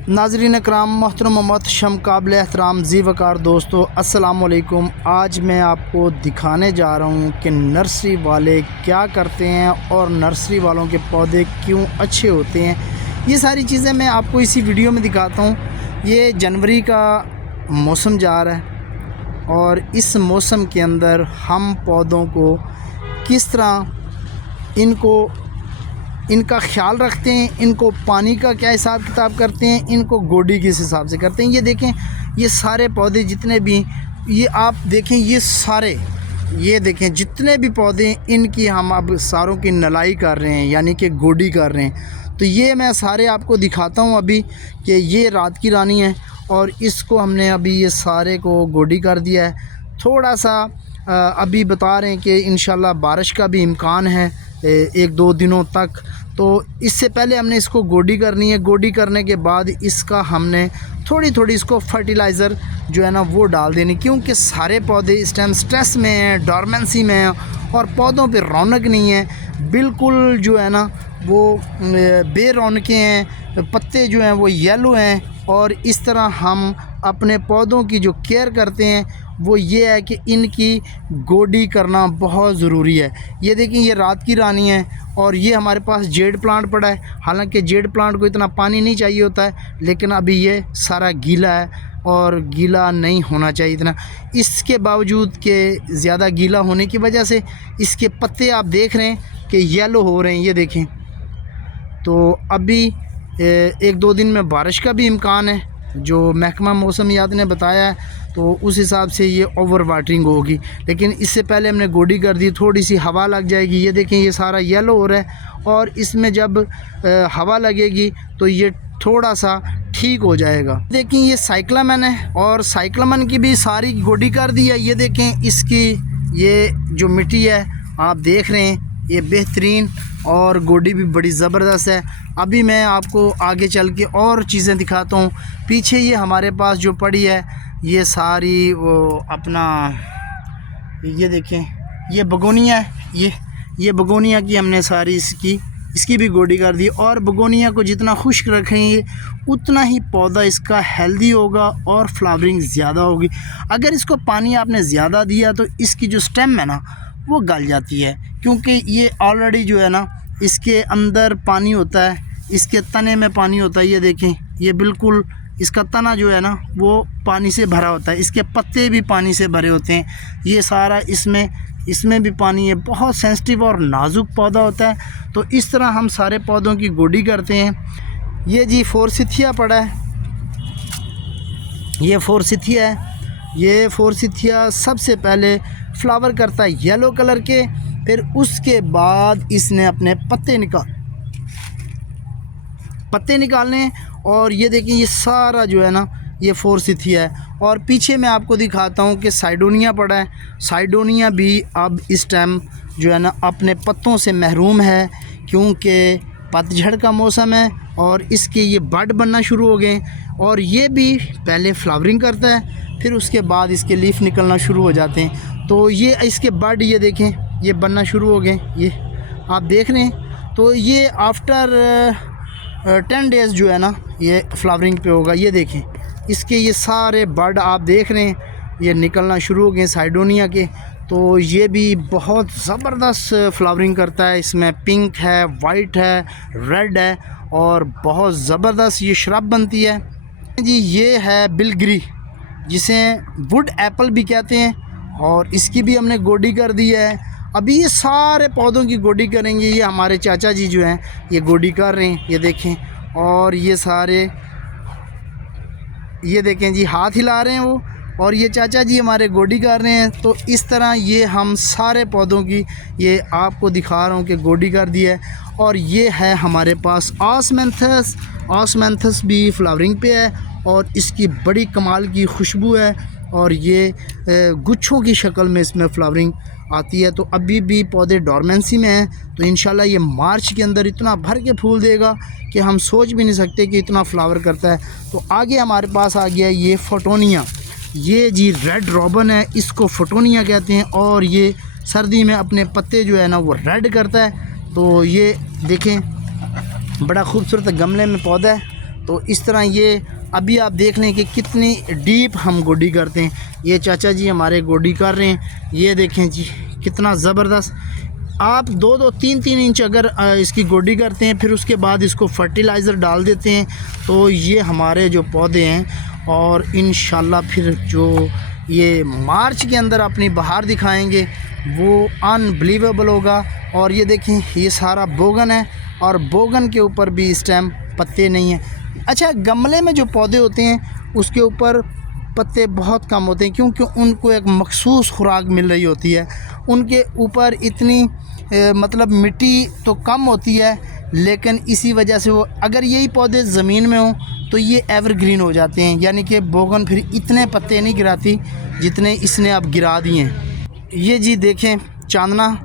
नाज़रीन कराम, मोहतरम मोहतशम, काबिल एहतराम ज़ी वक़ार दोस्तों, अस्सलाम वालेकुम। आज मैं आपको दिखाने जा रहा हूँ कि नर्सरी वाले क्या करते हैं और नर्सरी वालों के पौधे क्यों अच्छे होते हैं। ये सारी चीज़ें मैं आपको इसी वीडियो में दिखाता हूँ। ये जनवरी का मौसम जा रहा है और इस मौसम के अंदर हम पौधों को किस तरह इनका ख़्याल रखते हैं, इनको पानी का क्या हिसाब किताब करते हैं, इनको गोडी किस हिसाब से करते हैं। ये देखें, ये सारे पौधे जितने भी, ये आप देखें, ये देखें जितने भी पौधे, इनकी हम अब सारों की नलाई कर रहे हैं, यानी कि गोडी कर रहे हैं। तो ये मैं सारे आपको दिखाता हूँ अभी कि ये रात की रानी है और इसको हमने अभी ये सारे को गोडी कर दिया है। थोड़ा सा अभी बता रहे हैं कि इंशाल्लाह बारिश का भी इम्कान है 1-2 दिनों तक। तो इससे पहले हमने इसको गोडी करनी है। गोडी करने के बाद इसका हमने थोड़ी थोड़ी इसको फर्टिलाइज़र जो है ना वो डाल देनी, क्योंकि सारे पौधे इस टाइम स्ट्रेस में हैं, डॉर्मेंसी में हैं और पौधों पे रौनक नहीं है, बिल्कुल जो है ना वो बेरौनके हैं, पत्ते जो हैं वो येलो हैं। और इस तरह हम अपने पौधों की जो केयर करते हैं वो ये है कि इनकी गोडी करना बहुत ज़रूरी है। ये देखें, ये रात की रानी है और ये हमारे पास जेड प्लांट पड़ा है। हालांकि जेड प्लांट को इतना पानी नहीं चाहिए होता है, लेकिन अभी ये सारा गीला है और गीला नहीं होना चाहिए इतना। इसके बावजूद कि ज़्यादा गीला होने की वजह से इसके पत्ते आप देख रहे हैं कि येलो हो रहे हैं। ये देखें, तो अभी 1-2 दिन में बारिश का भी इम्कान है, जो महकमा मौसमियात ने बताया है। तो उस हिसाब से ये ओवर वाटरिंग होगी, लेकिन इससे पहले हमने गोडी कर दी, थोड़ी सी हवा लग जाएगी। ये देखें, ये सारा येलो हो रहा है और इसमें जब हवा लगेगी तो ये थोड़ा सा ठीक हो जाएगा। देखें, ये साइक्लामन है और साइक्लामन की भी सारी गोडी कर दी है। ये देखें, इसकी ये जो मिट्टी है आप देख रहे हैं, ये बेहतरीन और गोडी भी बड़ी ज़बरदस्त है। अभी मैं आपको आगे चल के और चीज़ें दिखाता हूँ। पीछे ये हमारे पास जो पड़ी है, ये सारी वो अपना, ये देखें, ये बगोनिया है। ये बगोनिया की हमने सारी इसकी भी गोडी कर दी। और बगोनिया को जितना खुश्क रखेंगे उतना ही पौधा इसका हेल्दी होगा और फ्लावरिंग ज़्यादा होगी। अगर इसको पानी आपने ज़्यादा दिया तो इसकी जो स्टेम है ना वो गल जाती है, क्योंकि ये ऑलरेडी जो है ना इसके अंदर पानी होता है, इसके तने में पानी होता है। ये देखें, ये बिल्कुल इसका तना जो है ना वो पानी से भरा होता है, इसके पत्ते भी पानी से भरे होते हैं। ये सारा इसमें भी पानी है, बहुत सेंसिटिव और नाजुक पौधा होता है। तो इस तरह हम सारे पौधों की गोडी करते हैं। ये जी फोर्सिथिया पड़ा है, ये फोर्सिथिया है। ये फोर्सिथिया सबसे पहले फ्लावर करता है येलो कलर के, फिर उसके बाद इसने अपने पत्ते निकालने। और ये देखिए, ये सारा जो है ना ये फोर्सिथिया है। और पीछे मैं आपको दिखाता हूँ कि साइडोनिया पड़ा है। साइडोनिया भी अब इस टाइम जो है ना अपने पत्तों से महरूम है, क्योंकि पतझड़ का मौसम है और इसके ये बड बनना शुरू हो गए। और ये भी पहले फ्लावरिंग करता है, फिर उसके बाद इसके लीफ निकलना शुरू हो जाते हैं। तो ये इसके बड, ये देखें, ये बनना शुरू हो गए, ये आप देख रहे हैं। तो ये आफ्टर 10 डेज़ जो है ना ये फ्लावरिंग पे होगा। ये देखें, इसके ये सारे बड आप देख रहे हैं, ये निकलना शुरू हो गए साइडोनिया के। तो ये भी बहुत ज़बरदस्त फ्लावरिंग करता है। इसमें पिंक है, वाइट है, रेड है और बहुत ज़बरदस्त ये श्रब बनती है जी। ये है बिलगिरी, जिसे वुड एप्पल भी कहते हैं, और इसकी भी हमने गोडी कर दी है। अभी ये सारे पौधों की गोडी करेंगे। ये हमारे चाचा जी जो हैं ये गोडी कर रहे हैं, ये देखें। और ये सारे, ये देखें जी, हाथ हिला रहे हैं वो, और ये चाचा जी हमारे गोडी कर रहे हैं। तो इस तरह ये हम सारे पौधों की, ये आपको दिखा रहा हूँ कि गोडी कर दी है। और ये है हमारे पास ऑस्मेंथस भी फ्लावरिंग पे है और इसकी बड़ी कमाल की खुशबू है और ये गुच्छों की शक्ल में इसमें फ्लावरिंग आती है। तो अभी भी पौधे डॉर्मेंसी में हैं, तो इंशाल्लाह ये मार्च के अंदर इतना भर के फूल देगा कि हम सोच भी नहीं सकते कि इतना फ्लावर करता है। तो आगे हमारे पास आ गया ये फोटोनिया। ये जी रेड रॉबन है, इसको फोटोनिया कहते हैं। और ये सर्दी में अपने पत्ते जो है ना वो रेड करता है। तो ये देखें, बड़ा खूबसूरत गमले में पौधा है तो इस तरह ये अभी आप देख लें कि कितनी डीप हम गोडी करते हैं। ये चाचा जी हमारे गोडी कर रहे हैं, ये देखें जी कितना ज़बरदस्त। आप 2-2, 3-3 इंच अगर इसकी गोडी करते हैं, फिर उसके बाद इसको फर्टिलाइज़र डाल देते हैं, तो ये हमारे जो पौधे हैं और इंशाल्लाह फिर जो ये मार्च के अंदर अपनी बहार दिखाएंगे वो अनबिलीवेबल होगा। और ये देखें ये सारा बोगन है और बोगन के ऊपर भी इस टाइम पत्ते नहीं हैं। अच्छा, गमले में जो पौधे होते हैं उसके ऊपर पत्ते बहुत कम होते हैं, क्योंकि उनको एक मखसूस खुराक मिल रही होती है। उनके ऊपर इतनी मतलब मिट्टी तो कम होती है, लेकिन इसी वजह से वो, अगर यही पौधे ज़मीन में हों तो ये एवरग्रीन हो जाते हैं, यानी कि बोगन फिर इतने पत्ते नहीं गिराती जितने इसने अब गिरा दिए हैं। ये जी देखें चांदना,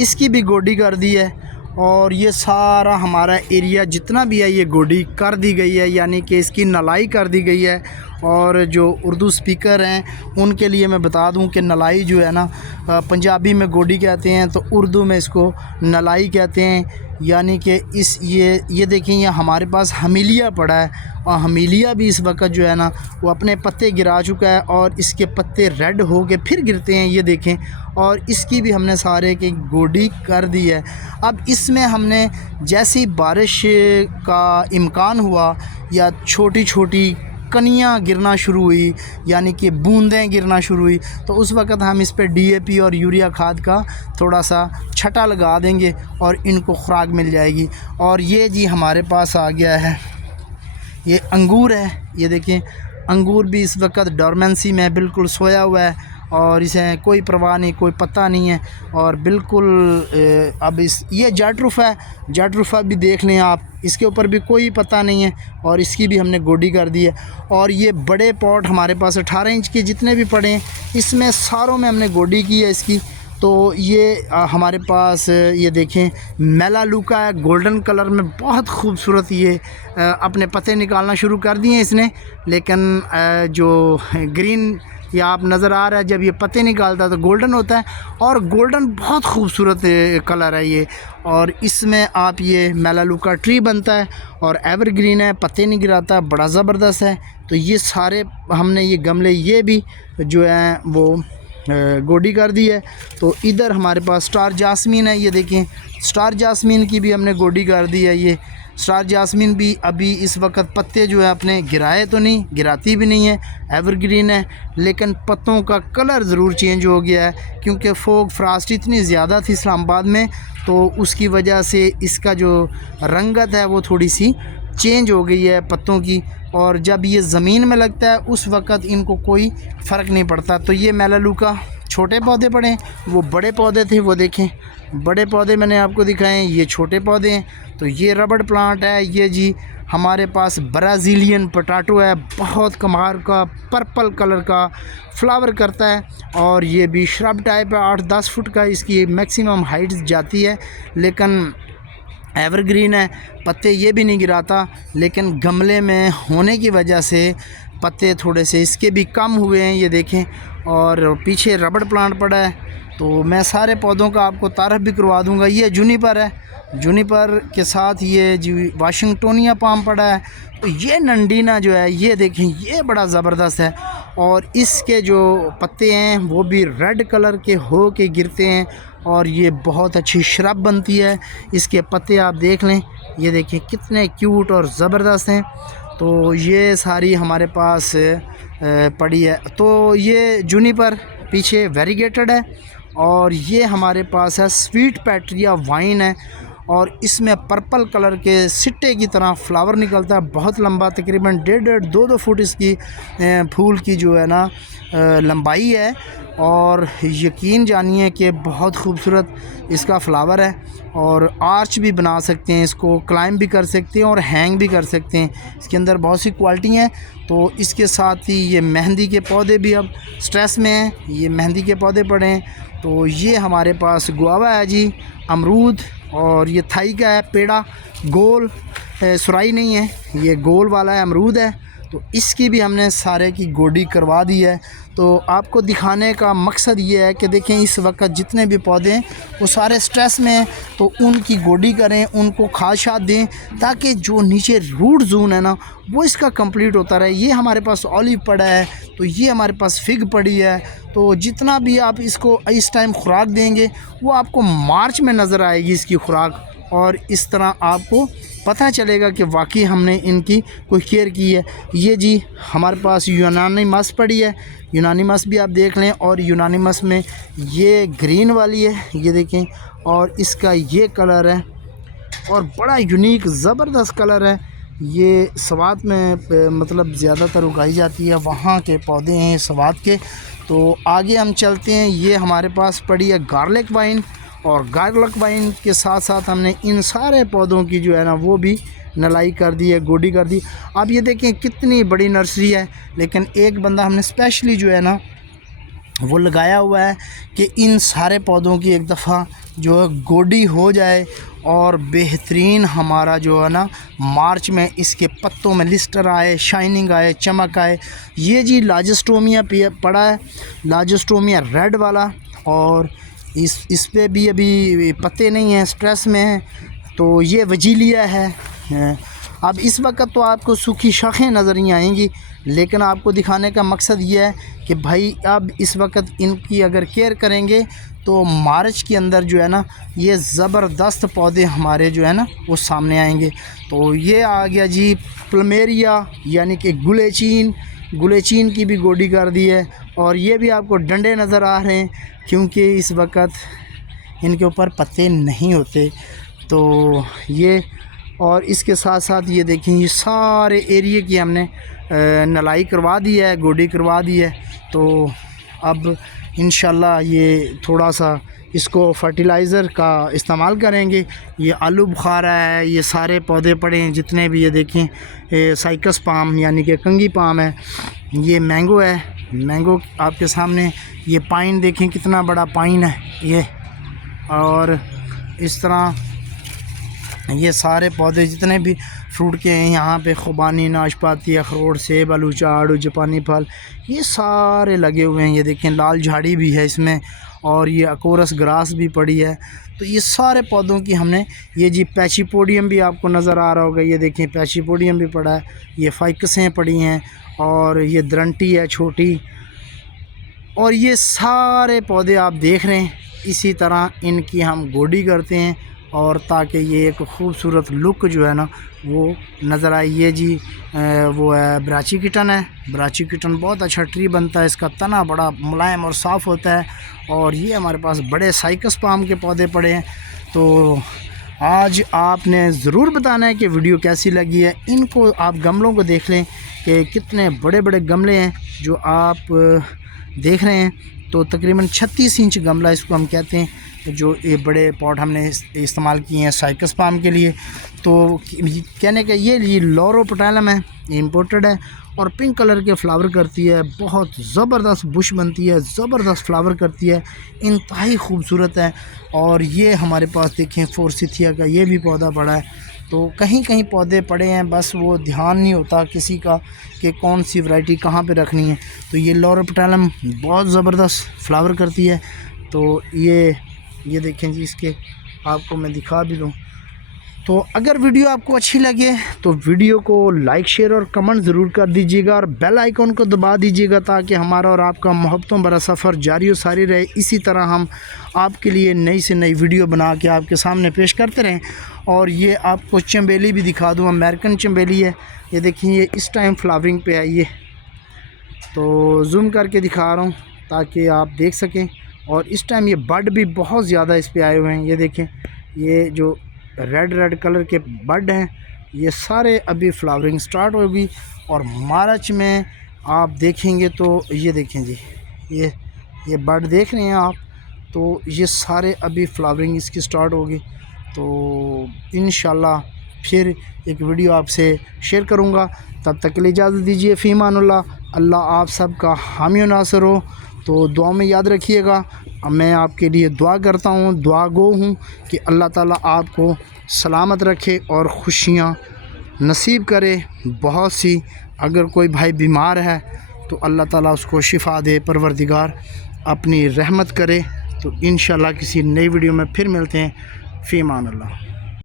इसकी भी गोडी कर दी है और ये सारा हमारा एरिया जितना भी है ये गोडी कर दी गई है, यानी कि इसकी नलाई कर दी गई है। और जो उर्दू स्पीकर हैं उनके लिए मैं बता दूं कि नलाई जो है ना, पंजाबी में गोडी कहते हैं तो उर्दू में इसको नलाई कहते हैं। यानी कि इस ये देखें, ये हमारे पास हमीलिया पड़ा है और हमीलिया भी इस वक्त जो है ना वो अपने पत्ते गिरा चुका है और इसके पत्ते रेड हो के फिर गिरते हैं, ये देखें। और इसकी भी हमने सारे की गोडी कर दी है। अब इसमें हमने जैसी बारिश का इम्कान हुआ या छोटी छोटी कनियाँ गिरना शुरू हुई, यानी कि बूंदें गिरना शुरू हुई, तो उस वक़्त हम इस पे DAP और यूरिया खाद का थोड़ा सा छटा लगा देंगे और इनको खुराक मिल जाएगी। और ये जी हमारे पास आ गया है, ये अंगूर है, ये देखें अंगूर भी इस वक्त डोरमेंसी में बिल्कुल सोया हुआ है और इसे कोई परवाह नहीं, कोई पता नहीं है और बिल्कुल अब ये जाटरूफा है, जाटरूफा भी देख लें आप, इसके ऊपर भी कोई पता नहीं है और इसकी भी हमने गोडी कर दी है। और ये बड़े पॉट हमारे पास 18 इंच के जितने भी पड़े हैं, इसमें सारों में हमने गोडी की है इसकी। तो ये हमारे पास ये देखें मेलालुका है, गोल्डन कलर में बहुत खूबसूरत, ये अपने पत्ते निकालना शुरू कर दिए इसने, लेकिन जो ग्रीन या आप नज़र आ रहा है, जब ये पत्ते निकालता है तो गोल्डन होता है और गोल्डन बहुत खूबसूरत कलर है ये। और इसमें आप ये मेलालुका ट्री बनता है और एवरग्रीन है, पत्ते नहीं गिराता, बड़ा ज़बरदस्त है। तो ये सारे हमने ये गमले ये भी जो है वो गोडी कर दी है। तो इधर हमारे पास स्टार जास्मीन है, ये देखें स्टार जास्मीन की भी हमने गोडी कर दी है। ये स्टार जास्मीन भी अभी इस वक्त पत्ते जो है अपने गिराए तो नहीं, गिराती भी नहीं है, एवरग्रीन है, लेकिन पत्तों का कलर ज़रूर चेंज हो गया है, क्योंकि फोग फ्रास्ट इतनी ज़्यादा थी इस्लामाबाद में, तो उसकी वजह से इसका जो रंगत है वो थोड़ी सी चेंज हो गई है पत्तों की। और जब ये ज़मीन में लगता है उस वक़्त इनको कोई फ़र्क नहीं पड़ता। तो ये मेलालुका छोटे पौधे पड़े, वो बड़े पौधे थे, वो देखें बड़े पौधे मैंने आपको दिखाए, ये छोटे पौधे हैं। तो ये रबड़ प्लांट है, ये जी हमारे पास ब्राज़ीलियन पोटैटो है, बहुत कमाल का पर्पल कलर का फ्लावर करता है और ये भी श्रब टाइप है, 8-10 फुट का इसकी मैक्सिमम हाइट जाती है, लेकिन एवरग्रीन है, पत्ते ये भी नहीं गिराता, लेकिन गमले में होने की वजह से पत्ते थोड़े से इसके भी कम हुए हैं, ये देखें। और पीछे रबड़ प्लांट पड़ा है, तो मैं सारे पौधों का आपको तारफ़ भी करवा दूंगा। ये जूनिपर है, जूनिपर के साथ ये जी वाशिंगटोनिया पाम पड़ा है। तो ये नंडीना जो है ये देखें ये बड़ा ज़बरदस्त है और इसके जो पत्ते हैं वो भी रेड कलर के हो के गिरते हैं और ये बहुत अच्छी श्रब बनती है। इसके पत्ते आप देख लें, ये देखें कितने क्यूट और ज़बरदस्त हैं। तो ये सारी हमारे पास पड़ी है। तो ये जूनिपर पीछे वेरीगेटेड है और ये हमारे पास है स्वीट पैट्रिया वाइन है और इसमें पर्पल कलर के सिट्टे की तरह फ्लावर निकलता है, बहुत लंबा, तकरीबन 1.5-2 फुट इसकी फूल की जो है ना लंबाई है। और यकीन जानिए कि बहुत खूबसूरत इसका फ्लावर है और आर्च भी बना सकते हैं, इसको क्लाइंब भी कर सकते हैं और हैंग भी कर सकते हैं। इसके अंदर बहुत सी क्वालिटी हैं। तो इसके साथ ही ये मेहंदी के पौधे भी अब स्ट्रेस में हैं, ये मेहंदी के पौधे पड़े हैं। तो ये हमारे पास गुआवा है जी, अमरूद, और ये थाई का है पेड़ा, गोल सुराई नहीं है, ये गोल वाला है, अमरूद है। तो इसकी भी हमने सारे की गोडी करवा दी है। तो आपको दिखाने का मकसद ये है कि देखें इस वक्त जितने भी पौधे हैं वो सारे स्ट्रेस में हैं, तो उनकी गोडी करें, उनको खाद शाद दें ताकि जो नीचे रूट जोन है ना वो इसका कंप्लीट होता रहे। ये हमारे पास ऑलिव पड़ा है, तो ये हमारे पास फिग पड़ी है। तो जितना भी आप इसको इस टाइम खुराक देंगे वो आपको मार्च में नज़र आएगी इसकी खुराक, और इस तरह आपको पता चलेगा कि वाकई हमने इनकी कोई केयर की है। ये जी हमारे पास यूनानी मस पड़ी है, यूनानी मस भी आप देख लें। और यूनानी मस में ये ग्रीन वाली है, ये देखें, और इसका ये कलर है और बड़ा यूनिक ज़बरदस्त कलर है। ये सवात में मतलब ज़्यादातर उगाई जाती है, वहाँ के पौधे हैं सवात के। तो आगे हम चलते हैं। ये हमारे पास पड़ी है गार्लिक वाइन, और गार्लिक वाइन के साथ साथ हमने इन सारे पौधों की जो है ना वो भी नलाई कर दी है, गोडी कर दी। अब ये देखें कितनी बड़ी नर्सरी है, लेकिन एक बंदा हमने स्पेशली जो है ना वो लगाया हुआ है कि इन सारे पौधों की एक दफ़ा जो है गोडी हो जाए और बेहतरीन हमारा जो है ना मार्च में इसके पत्तों में लिस्टर आए, शाइनिंग आए, चमक आए। ये जी लाजिस्टोमिया पड़ा है, लाजिस्टोमिया रेड वाला, और इस पे भी अभी पत्ते नहीं हैं, स्ट्रेस में है। तो ये वजीलिया है। अब इस वक्त तो आपको सूखी शाखें नज़र नहीं आएंगी, लेकिन आपको दिखाने का मकसद ये है कि भाई अब इस वक्त इनकी अगर केयर करेंगे तो मार्च के अंदर जो है ना ये ज़बरदस्त पौधे हमारे जो है ना वो सामने आएंगे। तो ये आ गया जी प्लमेरिया, यानी कि गुलेचीन, गुलेचीन की भी गोडी कर दी है। और ये भी आपको डंडे नज़र आ रहे हैं क्योंकि इस वक्त इनके ऊपर पत्ते नहीं होते। तो ये, और इसके साथ साथ ये देखें ये सारे एरिए की हमने नलाई करवा दी है, गोडी करवा दी है। तो अब इंशाल्लाह ये थोड़ा सा इसको फर्टिलाइज़र का इस्तेमाल करेंगे। ये आलू बुखारा है, ये सारे पौधे पड़े हैं जितने भी, ये देखें साइकस पाम यानी कि कंगी पाम है, ये मैंगो है, मैंगो आपके सामने, ये पाइन देखें कितना बड़ा पाइन है ये। और इस तरह ये सारे पौधे जितने भी फ्रूट के हैं यहाँ पे, खुबानी, नाशपाती, अखरोट, सेब, आलूचा, आड़ू, जापानी फल, ये सारे लगे हुए हैं। ये देखें लाल झाड़ी भी है इसमें, और ये अकोरस ग्रास भी पड़ी है। तो ये सारे पौधों की हमने, ये जी पैचीपोडियम भी आपको नज़र आ रहा होगा, ये देखें पैचीपोडियम भी पड़ा है, ये फाइकसें पड़ी हैं, और ये द्रंटी है छोटी, और ये सारे पौधे आप देख रहे हैं। इसी तरह इनकी हम गोडी करते हैं और ताकि ये एक ख़ूबसूरत लुक जो है ना वो नज़र आए। ये जी वो है ब्राची किटन है, ब्राची किटन बहुत अच्छा ट्री बनता है, इसका तना बड़ा मुलायम और साफ़ होता है। और ये हमारे पास बड़े साइकस पाम के पौधे पड़े हैं। तो आज आपने ज़रूर बताना है कि वीडियो कैसी लगी है। इनको आप गमलों को देख लें कि कितने बड़े बड़े गमले हैं जो आप देख रहे हैं। तो तकरीबन 36 इंच गमला इसको हम कहते हैं, जो ये बड़े पॉट हमने इस्तेमाल किए हैं साइकस पाम के लिए। तो कहने का ये लॉरोपेटालम है, इम्पोर्टेड है, और पिंक कलर के फ्लावर करती है, बहुत ज़बरदस्त बुश बनती है, ज़बरदस्त फ्लावर करती है, इंतहाई खूबसूरत है। और ये हमारे पास देखें फोर्सिथिया का ये भी पौधा पड़ा है। तो कहीं कहीं पौधे पड़े हैं, बस वो ध्यान नहीं होता किसी का कि कौन सी वैरायटी कहाँ पे रखनी है। तो ये लॉरोपेटालम बहुत ज़बरदस्त फ्लावर करती है। तो ये देखें जी, इसके आपको मैं दिखा भी दूँ। तो अगर वीडियो आपको अच्छी लगे तो वीडियो को लाइक, शेयर और कमेंट ज़रूर कर दीजिएगा, और बेल आइकॉन को दबा दीजिएगा ताकि हमारा और आपका मोहब्बतों भरा सफ़र जारी और सारी रहे। इसी तरह हम आपके लिए नई से नई वीडियो बना के आपके सामने पेश करते रहें। और ये आपको चंबेली भी दिखा दूँ, अमेरिकन चंबेली है, ये देखिए ये इस टाइम फ्लावरिंग पे आई है। तो जूम करके दिखा रहा हूँ ताकि आप देख सकें। और इस टाइम ये बड भी बहुत ज़्यादा इस पे आए हुए हैं। ये देखें ये जो रेड कलर के बड हैं ये सारे अभी फ्लावरिंग स्टार्ट होगी। और मार्च में आप देखेंगे तो ये देखें जी, ये बड देख रहे हैं आप, तो ये सारे अभी फ्लावरिंग इसकी स्टार्ट होगी। तो इंशाल्लाह फिर एक वीडियो आपसे शेयर करूँगा। तब तक के लिए इजाज़त दीजिए। फ़ीमानुल्लाह, अल्लाह आप सब का हामी और नासर हो। तो दुआ में याद रखिएगा, मैं आपके लिए दुआ करता हूँ, दुआ गो हूँ कि अल्लाह ताला आपको सलामत रखे और खुशियाँ नसीब करे बहुत सी। अगर कोई भाई बीमार है तो अल्लाह ताला उसको शिफ़ा दे, परवरदिगार अपनी रहमत करे। तो इंशाल्लाह किसी नई वीडियो में फिर मिलते हैं। फ़ी अमान अल्लाह।